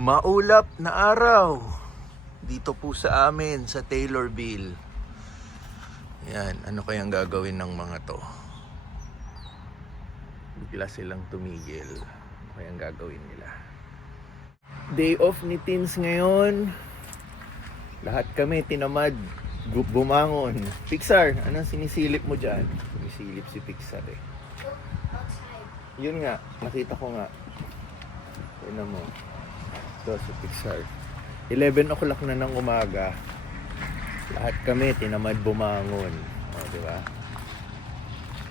Maulap na araw dito po sa amin sa Taylorville. Yan, ano kayang gagawin ng mga to? Bigla silang tumigil. Ano kayang gagawin nila? Day off ni teens ngayon. Lahat kami tinamad bumangon. Pixar, anong sinisilip mo dyan? Sinisilip si Pixar eh. Yun nga, nakita ko nga. Yun mo. Ito si Pixar. 11 o'clock na ng umaga. Lahat kami tinamad bumangon. O, di ba?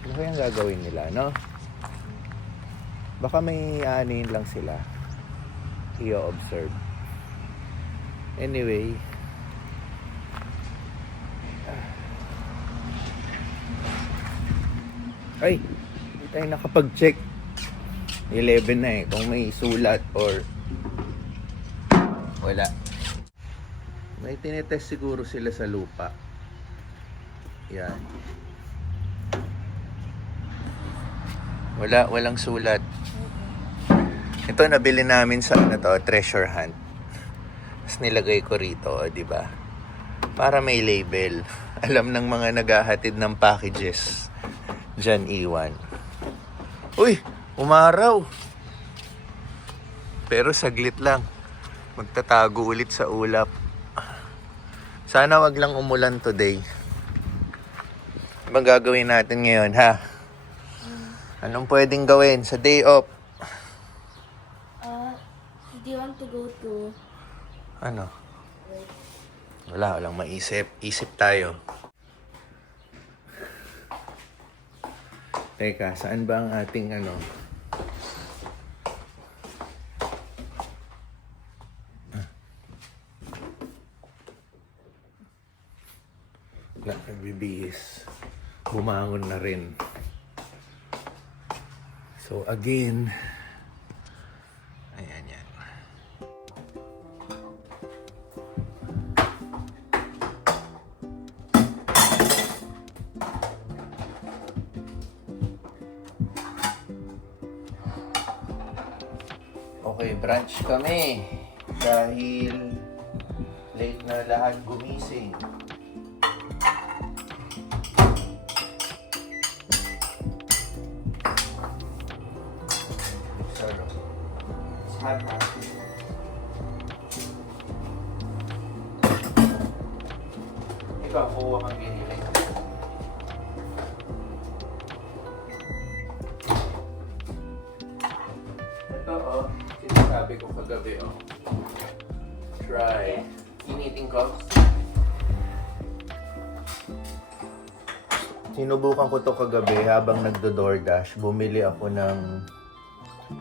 Ano kayang gagawin nila, no? Baka may aanin lang sila. I-observe. Anyway. Ay, hindi tayo nakapag-check. 11 na eh. Kung may sulat or wala. May tinetest siguro sila sa lupa. Yan. Walang sulat. Ito nabili namin sa treasure hunt. Tapos nilagay ko rito, di ba? Para may label. Alam ng mga naghahatid ng packages. Diyan iwan. Uy, umaraw. Pero saglit lang. Magtatago ulit sa ulap. Sana wag lang umulan today. Ano gagawin natin ngayon, ha? Anong pwedeng gawin sa day off? Do you want to go to... Ano? Walang maisip. Isip tayo. Teka, saan ba ang ating nagbibihis. Bumangon na rin. So again, ayan yan. Okay, brunch kami dahil late na lahat gumising. Ikaw, kuha kang binili. Ito, sinasabi ko kagabi, Try. Initing ko. Sinubukan ko to kagabi habang nagdo-DoorDash. Bumili ako ng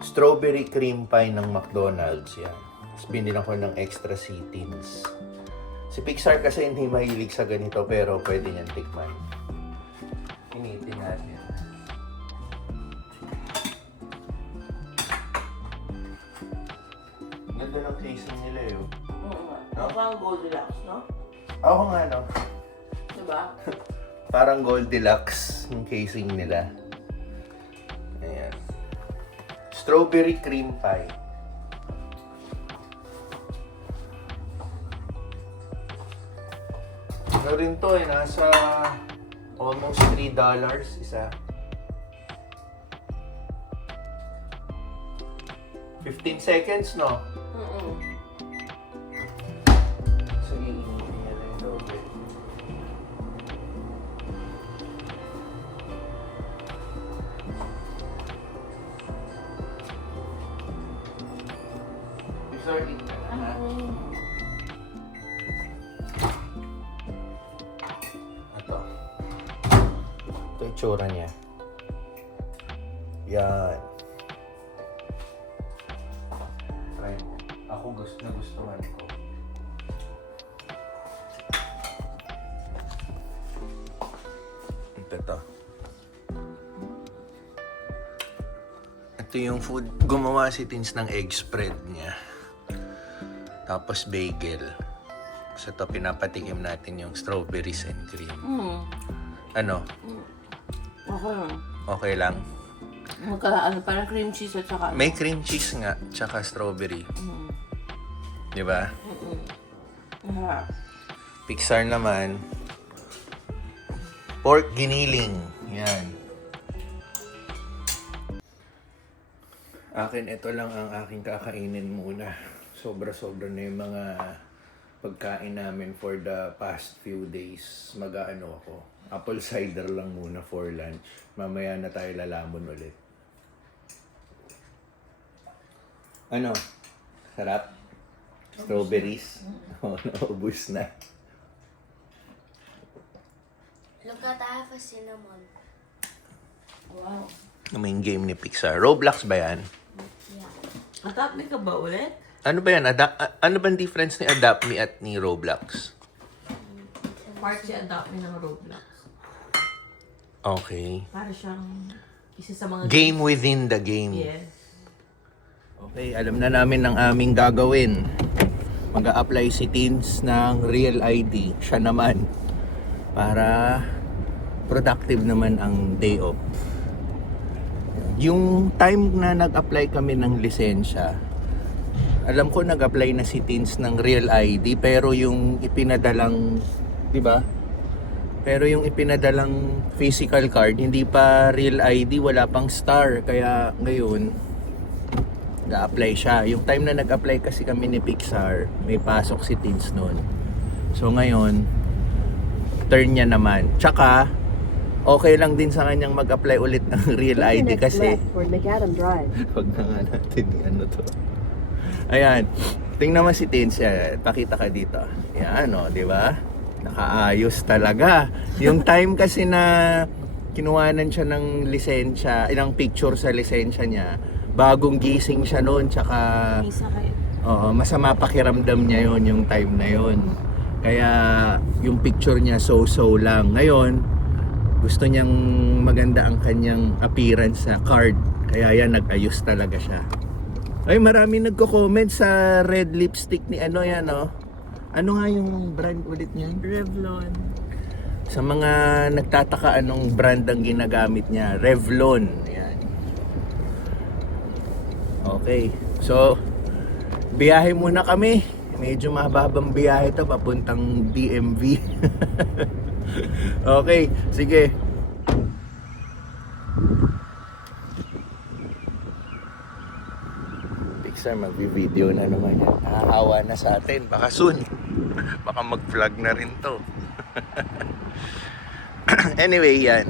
strawberry cream pie ng McDonald's. Yan. Tapos binilang ko ng extra seatings. Si Pixar kasi hindi mahilig sa ganito pero pwede niyan tikman. Initin natin. Ganda ng casing nila yun. No? Parang Goldilocks, no? Oo nga, no? Diba? Parang Goldilocks yung casing nila. Ayan. Strawberry cream pie. Ano rin to nasa almost $3 isa. 15 seconds, no? Sige, initin niya na yung doble. Sorry, ha? Ito yung tsura niya. Yan. Right. Ako nagustuhan ko. Ito. Ito yung food. Gumawa si Tins ng egg spread niya. Tapos bagel. So ito, pinapatikim natin yung strawberries and cream. Ano? Okay lang. Okay lang? Parang cream cheese at saka... May cream cheese nga, tsaka strawberry. Di ba? Ah. Pixar naman, pork giniling. Yan. Akin, ito lang ang aking kakainin muna. Sobra-sobra na yung mga pagkain namin for the past few days. Mag-aano ako. Apple cider lang muna for lunch. Mamaya na tayo lalamon ulit. Ano? Sarap? Strawberries? Oo, naubos na. Look at, I have a cinnamon. Wow. Main game ni Pixar. Roblox ba yan? Yeah. Adopt me ka ba ulit? Ano ba yan? Ano bang difference ni Adopt Me at ni Roblox? Part si Adopt Me ng Roblox. Okay. Para siyang isa sa mga Game within the game. Yes. Okay, alam na namin ang aming gagawin. Mag-a-apply si Teens ng Real ID. Siya naman. Para productive naman ang day off. Yung time na nag-apply kami ng lisensya, alam ko nag-apply na si Teens ng Real ID, pero yung ipinadalang, di ba? Pero yung ipinadalang physical card, hindi pa Real ID, wala pang star. Kaya ngayon, nag-apply siya. Yung time na nag-apply kasi kami ni Pixar, may pasok si Teens noon. So ngayon, turn niya naman. Tsaka, okay lang din sa kanyang mag-apply ulit ng Real ID kasi Toward McAdam Drive. wag na nga natin ano to. Ayan. Tingnan mo si Teens. Pakita ka dito. Yan o, di ba? Nakaayos talaga. Yung time kasi na kinuhanan siya ng lisensya, ilang picture sa lisensya niya, bagong gising siya noon, tsaka Isa kayo. masama pakiramdam niya yon yung time na yon. Kaya yung picture niya so-so lang. Ngayon, gusto niyang maganda ang kanyang appearance sa card. Kaya yan, nag-ayos talaga siya. Ay, marami nagko-comment sa red lipstick ni ano yan, oh. Ano nga yung brand ulit niyan? Revlon. Sa mga nagtataka anong brand ang ginagamit niya, Revlon. Yan. Okay. So, biyahe muna kami. Medyo mahababang biyahe ito papuntang DMV. Okay, sige. Pixar, mag-video na naman yan. Nakakawa na sa atin. Baka soon. Baka mag-vlog na rin to. Anyway, yan.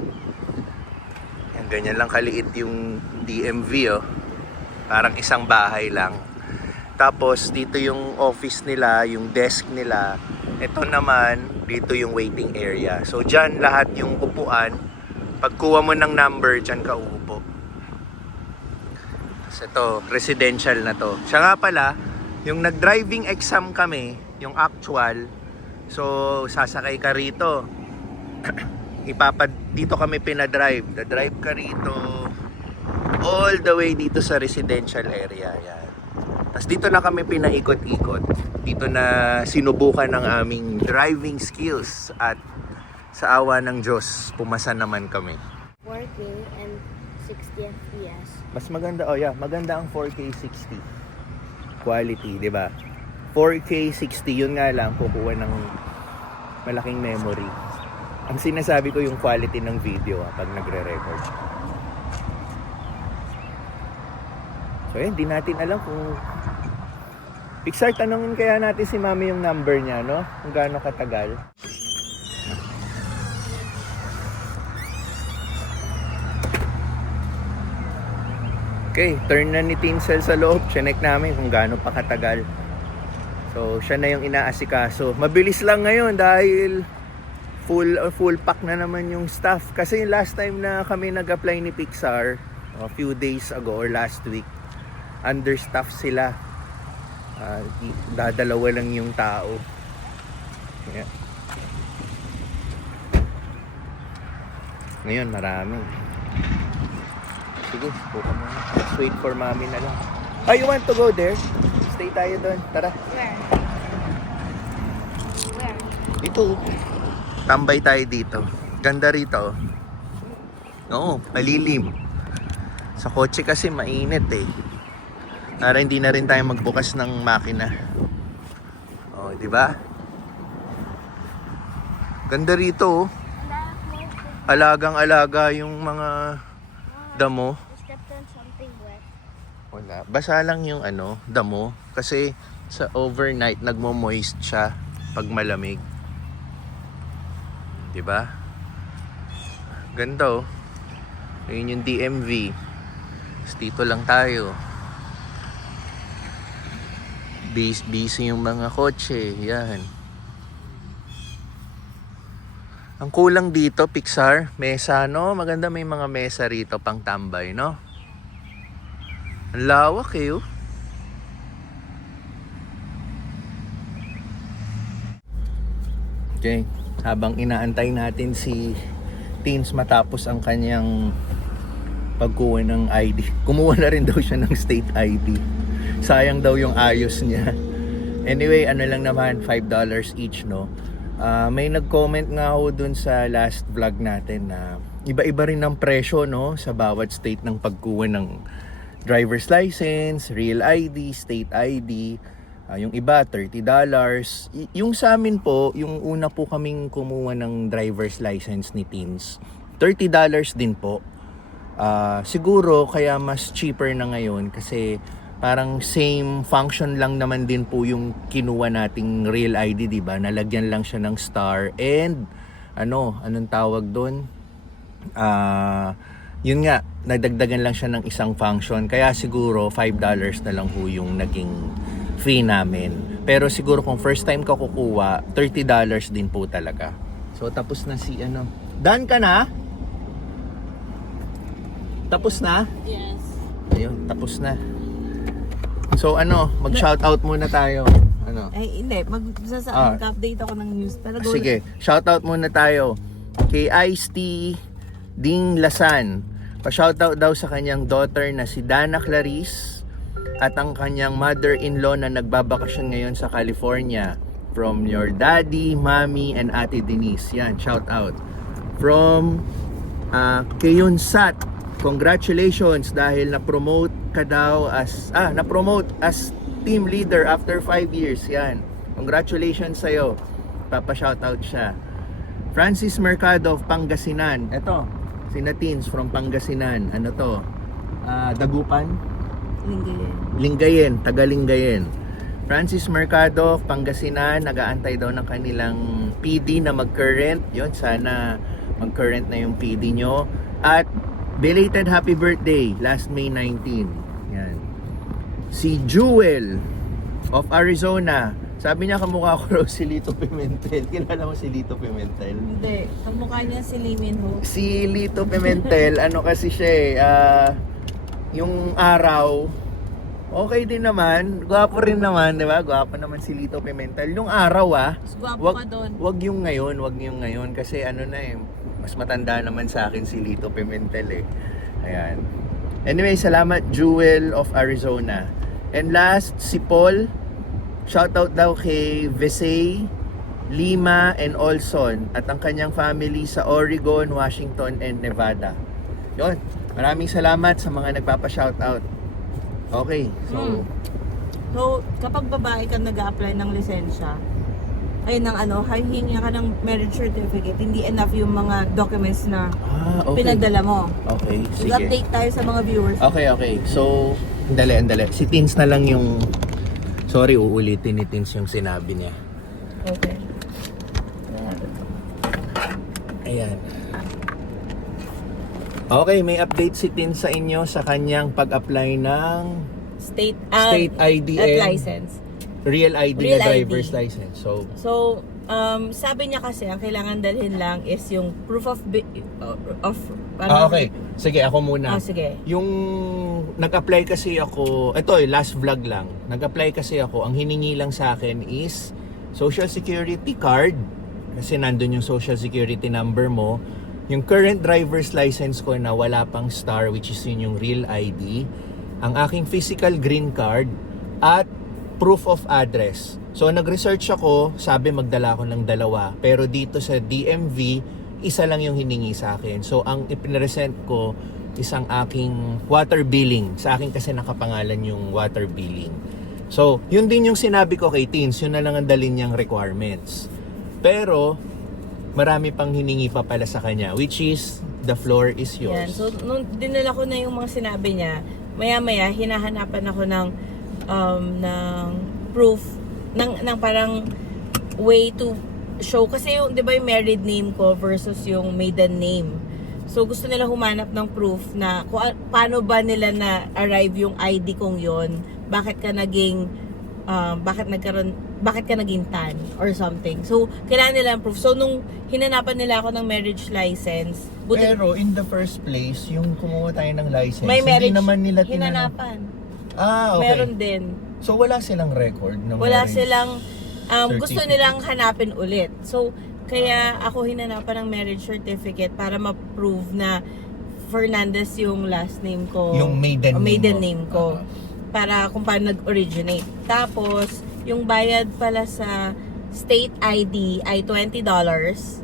Yan, ganyan lang kaliit yung DMV, oh. Parang isang bahay lang. Tapos, dito yung office nila, yung desk nila. Ito naman, dito yung waiting area. So, dyan lahat yung upuan. Pagkuha mo ng number, dyan ka uupo. So, ito, residential na to. Siya nga pala, yung nag-driving exam kami, yung actual, so, sasakay ka rito. Dito kami pinadrive. Da-drive ka rito all the way dito sa residential area. Yan. Tapos dito na kami pinaikot-ikot. Dito na sinubukan ng aming driving skills at sa awa ng Diyos, pumasa naman kami. 4K and 60 FPS. Mas maganda, oh yeah, maganda ang 4K 60 quality, di ba? 4K 60, yun nga lang, kukuha ng malaking memory. Ang sinasabi ko yung quality ng video pag nagre-record. So yun, di natin alam kung Pixar, tanongin kaya natin si Mami yung number niya, no? Kung gaano katagal. Okay, turn na ni Tinsel sa loob. Chinek namin kung gaano pa katagal. So, siya na yung inaasikaso. Mabilis lang ngayon dahil full pack na naman yung staff. Kasi yung last time na kami nag-apply ni Pixar, a few days ago or last week, understaffed sila. Dadalawa lang yung tao. Yeah. Ngayon, marami. Sige, buka mo. Let's wait for Mami na lang. Oh, you want to go there? Stay tayo doon. Tara. Where? Where? Dito. Tambay tayo dito. Ganda rito. Oo, malilim. Sa kotse kasi mainit eh. Para hindi na rin tayo magbukas ng makina. Oh, di ba? Ganda rito, oh. Alagang-alaga yung mga damo. I stepped on something wet. Wala. Basa lang yung damo. Kasi sa overnight, nagmo-moist siya pag malamig. Diba? Ganda, oh. Ayun yung DMV. Tapos dito lang tayo. Busy yung mga kotse. Yan. Ang kulang dito, Pixar, mesa, no? Maganda may mga mesa rito pang tambay, no? Ang lawak, eh, oh. Okay, habang inaantay natin si Teens matapos ang kanyang pagkuha ng ID. Kumuha na rin daw siya ng state ID. Sayang daw yung ayos niya. Anyway, ano lang naman, $5 each, no? May nag-comment nga ho dun sa last vlog natin na iba-iba rin ang presyo, no, sa bawat state ng pagkuha ng driver's license, real ID, state ID. Yung iba $30. Yung sa amin po, yung una po kaming kumuha ng driver's license ni Teens, $30 din po. Siguro kaya mas cheaper na ngayon kasi parang same function lang naman din po yung kinuha nating real ID, di ba? Nalagyan lang siya ng star and anong tawag doon? Yun nga, nadagdagan lang siya ng isang function. Kaya siguro $5 na lang po yung naging fee namin. Pero siguro kung first time ka kukuha, $30 din po talaga. So tapos na si Done ka na? Tapos na? Yes. Ayun, tapos na. So mag-shoutout muna tayo. Ay, hindi. Mag-update ako ng news. Pero go Sige, shoutout muna tayo. Kay Ice-T Ding Lasan. Pa-shoutout daw sa kanyang daughter na si Dana Clarice at ang kanyang mother-in-law na nagbabakasyon ngayon sa California. From your daddy, mommy, and ate Denise. Yan, shoutout. From Kayun Sat. Congratulations dahil na-promote ka daw as team leader after 5 years. Yan. Congratulations sa'yo. Papa-shoutout siya. Francis Mercado of Pangasinan. Eto, sina Teens from Pangasinan. Ano to? Dagupan? Lingayen. Taga Lingayen. Francis Mercado of Pangasinan. Nag-aantay daw ng kanilang PD na mag-current. Yun, sana mag-current na yung PD nyo. At belated happy birthday, last May 19. Yan. Si Jewel of Arizona. Sabi niya kamukha ko raw si Lito Pimentel. Kilala mo si Lito Pimentel? Hindi. Kamukha niya si Lee Min Ho. Si Lito Pimentel, kasi siya yung araw, okay din naman. Gwapo rin naman, di ba? Gwapo naman si Lito Pimentel. Yung araw Gwapo ka doon. wag yung ngayon. Kasi mas matanda naman sa akin si Lito Pimentel eh. Ayan. Anyway, salamat Jewel of Arizona. And last, si Paul. Shoutout daw kay Vesey, Lima, and Olson at ang kanyang family sa Oregon, Washington, and Nevada. Yun. Maraming salamat sa mga nagpapa-shoutout. Okay. So, kapag babae ka nag-a-apply ng lisensya, hihingi ka ng marriage certificate, hindi enough yung mga documents na okay. pinagdala mo. Okay, sige. I-update tayo sa mga viewers. Okay. So, andali. Si Teens na lang yung... Sorry, uulitin ni Teens yung sinabi niya. Okay. Ayan. Okay, may update si Teens sa inyo sa kanyang pag-apply ng State ID at and license. Real ID Real na ID. driver's license. So, sabi niya kasi, ang kailangan dalhin lang is yung proof of... Okay. Sige, ako muna. Sige. Yung nag-apply kasi ako, last vlog lang. Nag-apply kasi ako, ang hiningi lang sa akin is Social Security card. Kasi nandun yung Social Security number mo. Yung current driver's license ko na wala pang star, which is yun yung real ID. Ang aking physical green card at proof of address. So nag-research ako, sabi magdala ako ng 2. Pero dito sa DMV, isa lang yung hiningi sa akin. So ang ipinresent ko isang aking water billing. Sa akin kasi nakapangalan yung water billing. So, yun din yung sinabi ko kay Teens, yun na lang ang dalin niyang requirements. Pero, marami pang hiningi pa pala sa kanya, which is, the floor is Yan. yours. So, nung dinala ko na yung mga sinabi niya, maya-maya, hinahanapan ako ng proof, ng parang way to show. Kasi yung, di ba yung married name ko versus yung maiden name. So, gusto nila humanap ng proof na paano ba nila na-arrive yung ID kong yon, bakit ka naging tan or something. So, kailangan nila ng proof. So, nung hinanapan nila ako ng marriage license, Pero in the first place, yung kumuha tayo ng license, may marriage, hindi naman nila hinanapan. Okay. Meron din. So wala silang record ng Wala marriage silang, gusto certificate? nilang hanapin ulit. So, kaya ako hinanapan ng marriage certificate para ma-prove na Fernandez yung last name ko. Yung maiden name ko. Para kung paano nag-originate. Tapos, yung bayad pala sa state ID ay $20, $5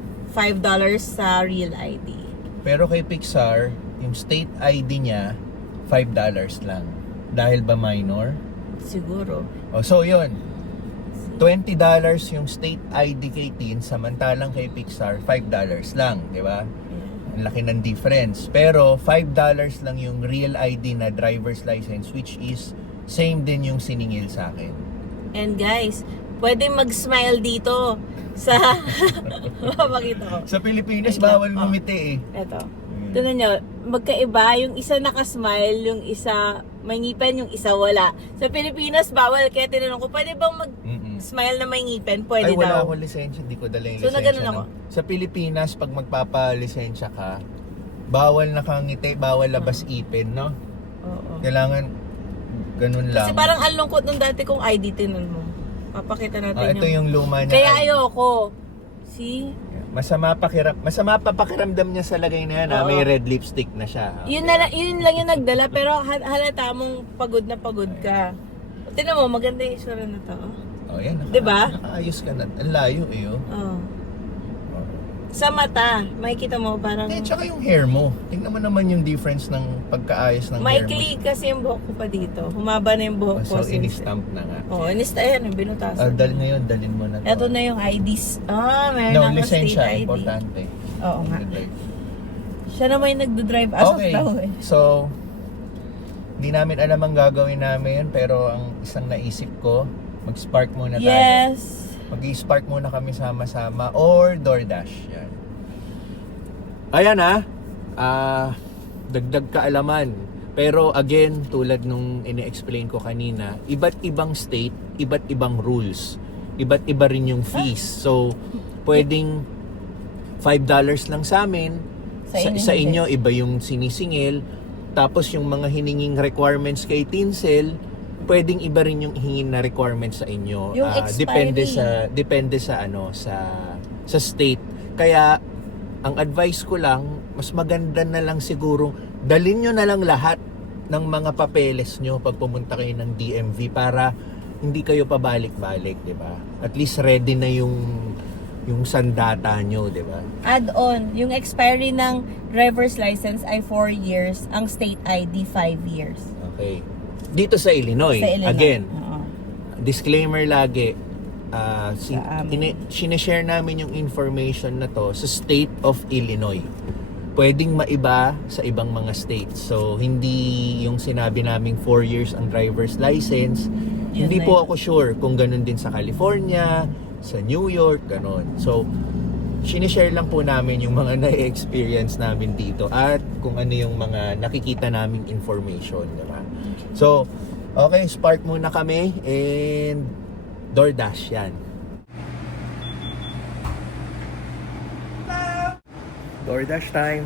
sa real ID. Pero kay Pixar, yung state ID niya, $5 lang. Dahil ba minor? Siguro. So yun, $20 yung state ID kay Teen, samantalang kay Pixar, $5 lang, di ba? Ang laki ng difference. Pero $5 lang yung real ID na driver's license, which is same din yung siningil sa akin. And guys, pwede mag-smile dito sa mapakita ko. Sa Pilipinas, bawal ngumiti eh. Eto. Tignan nyo, magkaiba. Yung isa nakasmile, yung isa may ngipin, yung isa wala. Sa Pilipinas, bawal. Kaya tinanong ko, pwede bang mag-smile na may ngipin? Pwede Ay, wala daw. akong lisensya. Hindi ko dala yung So, lisensya. naganon ako. Sa Pilipinas, pag magpapalisensya ka, bawal nakangiti, bawal labas ipin, no? Oo. Kailangan ganun lang. Kasi parang ang lungkot nung dati kong ID, tinan mo. Papakita natin ito yung luma niya. Kaya ayoko. See? Masama pa pakiramdam niya sa lagay na yan. Oo. May red lipstick na siya. Yun lang yung nagdala, pero halata mong pagod na pagod ka. Tingnan mo, maganda yung isura na to. Oh, yan. Diba? Nakaayos ka na. Ang layo eh, oh. Oh. Sa mata, makikita mo parang Eh, tsaka yung hair mo. Tingnan mo naman yung difference ng pagkaayos ng hair mo. maikli kasi yung buhok ko pa dito. Humaba na yung buhok ko. So, in-stamp na nga. Oh, ayan, binutasan. Dalin mo na to. Ito na yung IDs. Meron No, akong state lisensya, ID. importante. Oo nga. Siya naman yung nagdo-drive as of Okay, now eh. so hindi namin alam ang gagawin namin, pero ang isang naisip ko, mag-spark muna tayo. Yes. Mag-i-spark muna kami sama-sama or DoorDash. Yan. Ayan dagdag kaalaman. Pero again, tulad nung ini-explain ko kanina, iba't ibang state, iba't ibang rules. Iba't iba rin yung fees. So, pwedeng $5 lang sa amin. Sa inyo, iba yung sinisingil. Tapos yung mga hininging requirements kay Tinsel, pwedeng iba rin yung hingin na requirements sa inyo. Yung expiry. Depende sa state. Kaya ang advice ko lang, mas maganda na lang siguro dalhin nyo na lang lahat ng mga papeles nyo pag pumunta kayo ng DMV para hindi kayo pabalik-balik, 'di ba? At least ready na yung sandata nyo, 'di ba? Add on, yung expiry ng driver's license ay 4 years, ang state ID 5 years. Okay. Dito sa Illinois, Sa Illinois. again, Oo. disclaimer lagi, amin. sinishare namin yung information na to sa state of Illinois. Pwedeng maiba sa ibang mga states. So, hindi yung sinabi naming 4 years ang driver's license. Yun Hindi na po yun. ako sure kung ganun din sa California, sa New York, ganun. So, sinishare lang po namin yung mga na-experience namin dito at kung ano yung mga nakikita naming information, diba? So, okay, spark muna kami and DoorDash yan. DoorDash time.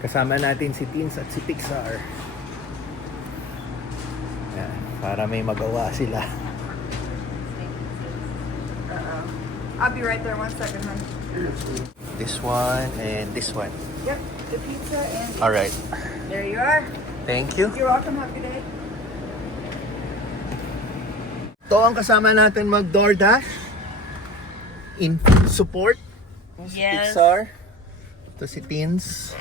Kasama natin si Teens at si Pixar. Yan, para may magawa sila. I'll be right there 1 second, hon. This one and this one. Yep, the pizza and Alright. there you are. Thank you. You're welcome. Have a good day. Ito ang kasama natin mag-DoorDash in support. Yes. Pixar. Ito si Teens.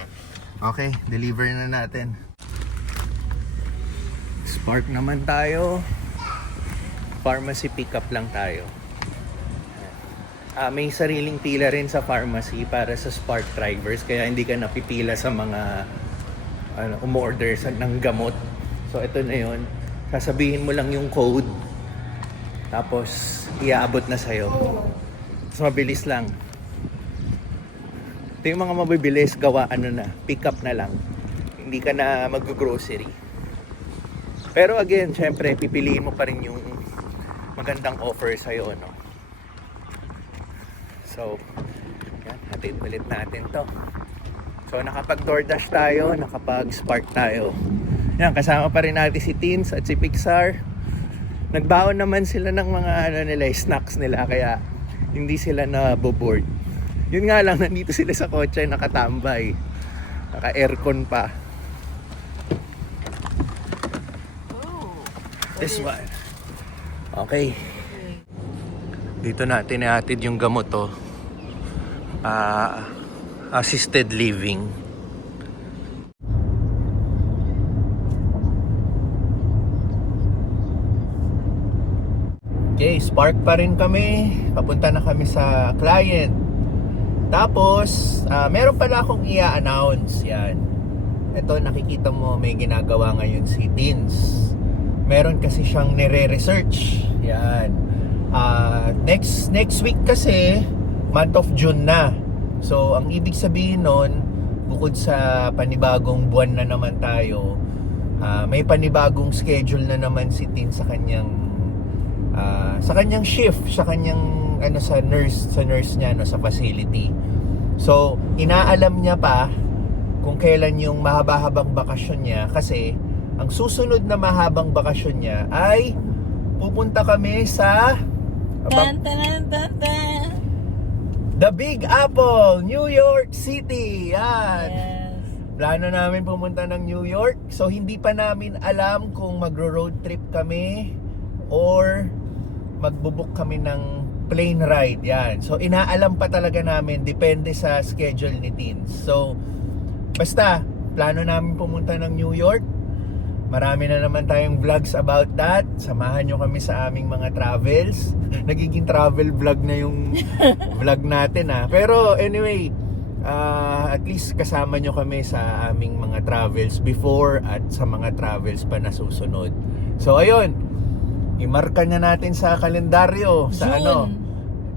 Okay, deliver na natin. Spark naman tayo. Pharmacy pickup lang tayo. May sariling pila rin sa pharmacy para sa Spark drivers, kaya hindi ka napipila sa mga umorder ng gamot. So ito na yun, sasabihin mo lang yung code, tapos iaabot na sa'yo. So mabilis lang. Ito yung mga mabibilis, gawa pick up na lang. Hindi ka na mag-grocery. Pero again, syempre, pipiliin mo pa rin yung magandang offer sa'yo, no? So, yan, hatid ulit natin to. So, nakapag-DoorDash tayo, nakapag-Spark tayo. Yan, kasama pa rin natin si Teens at si Pixar. Nagbaon naman sila ng mga snacks nila, kaya hindi sila na-board. Yun nga lang, nandito sila sa kotse, nakatambay. Naka-aircon pa. This one. Okay. Dito natin ihatid yung gamot to. Assisted living. Okay, Spark pa rin kami. Papunta na kami sa client. Tapos, meron pala akong i-announce. Yan. Ito, nakikita mo may ginagawa ngayon si Teens. Meron kasi siyang nire-research. Yan. Next week kasi, month of June na. So, ang ibig sabihin nun, bukod sa panibagong buwan na naman tayo, may panibagong schedule na naman si Teens sa kanyang shift, sa kanyang sa nurse niya, sa facility. So, inaalam niya pa kung kailan yung mahaba-habang bakasyon niya, kasi ang susunod na mahabang bakasyon niya ay pupunta kami sa The Big Apple, New York City. Yan. Yes. Plano namin pumunta ng New York. So, hindi pa namin alam kung magro-road trip kami or magbubuk kami ng plane ride. Yan. So, inaalam pa talaga namin. Depende sa schedule ni Teens. So, basta, plano namin pumunta ng New York. Marami na naman tayong vlogs about that. Samahan nyo kami sa aming mga travels. Nagiging travel vlog na yung vlog natin, ha. Pero anyway, at least kasama nyo kami sa aming mga travels before at sa mga travels pa na susunod. So ayun, imarka na natin sa kalendaryo sa June.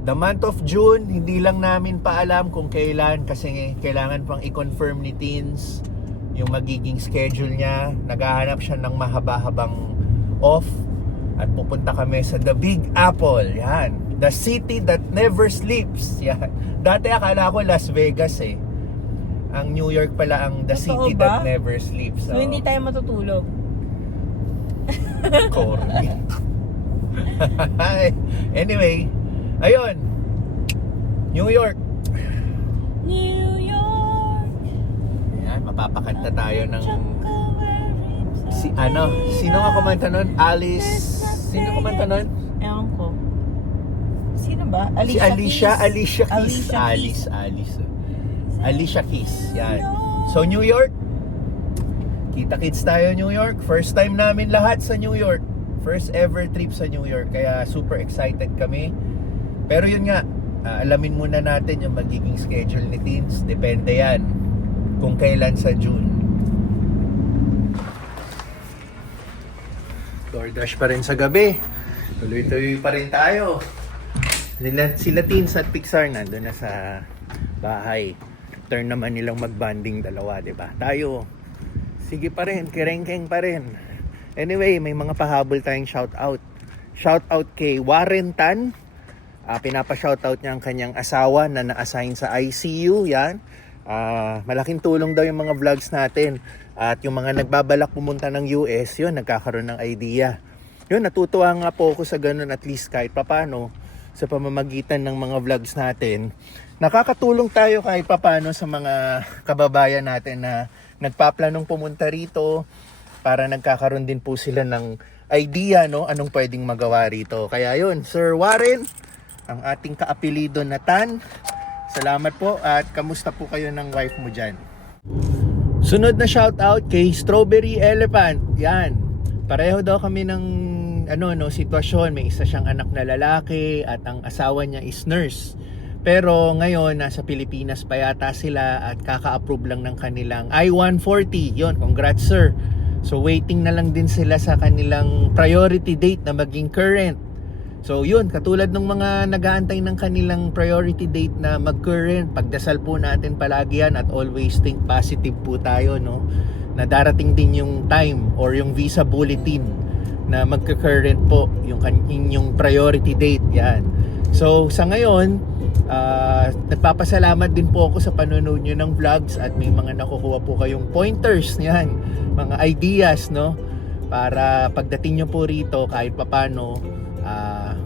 The month of June. Hindi lang namin pa alam kung kailan, kasi kailangan pang i-confirm ni Teens yung magiging schedule niya. Naghahanap siya ng mahaba-habang off at pupunta kami sa The Big Apple. Yan, the city that never sleeps. Yan. Dati akala ko Las Vegas eh. Ang New York pala ang the Totoo city ba? that never sleeps. So, hindi tayo matutulog. Corny. Anyway, ayun, New York. New York. Yan, mapapakanta tayo ng Chocolate. sino nga kumanta nun? Alice. Sino kumanta nun? Ewan ko. Sino ba? Si Alicia Keys. Alicia Keys. Alicia Keys. Yan. So New York. Kita-kits tayo New York. First time namin lahat sa New York. First ever trip sa New York. Kaya super excited kami. Pero yun nga, alamin muna natin yung magiging schedule ni Teens. Depende yan kung kailan sa June. DoorDash pa rin sa gabi. Tuloy-tuloy pa rin tayo. Sila Teens at Pixar nandun na sa bahay. Turn naman nilang magbanding dalawa, diba? Tayo, sige pa rin, kirengkeng pa rin. Anyway, may mga pahabol tayong shoutout. Shoutout kay Warren Tan. Pinapa-shoutout niya ang kanyang asawa na na-assign sa ICU. Yan. Malaking tulong daw yung mga vlogs natin. At yung mga nagbabalak pumunta ng US, yun, nagkakaroon ng idea. Yun, natutuwa nga po ako sa ganun, at least kahit papano, sa pamamagitan ng mga vlogs natin. Nakakatulong tayo kahit papano sa mga kababayan natin na nagpaplanong pumunta rito, para nagkakaroon din po sila ng idea, no, anong pwedeng magawa rito. Kaya yun, Sir Warren, ang ating kaapelido na Tan, salamat po at kamusta po kayo ng wife mo dyan. Sunod na shoutout kay Strawberry Elephant. Yan, pareho daw kami ng sitwasyon. May isa siyang anak na lalaki at ang asawa niya is nurse. Pero ngayon nasa Pilipinas pa yata sila at kaka-approve lang ng kanilang I-140. Yon, congrats sir. So waiting na lang din sila sa kanilang priority date na maging current. So yun, katulad ng mga nag-aantay ng kanilang priority date na mag-current, pagdasal po natin palagi yan at always think positive po tayo, no? Na darating din yung time or yung visa bulletin na magka-current po yung inyong priority date, yan. So sa ngayon, nagpapasalamat din po ako sa panonood nyo ng vlogs at may mga nakukuha po kayong pointers, yan, mga ideas, no? Para pagdating nyo po rito kahit papano,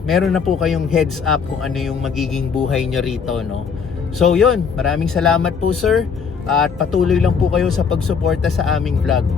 meron na po kayong heads up kung ano yung magiging buhay nyo rito, no? So yun, maraming salamat po sir at patuloy lang po kayo sa pagsuporta sa aming vlog.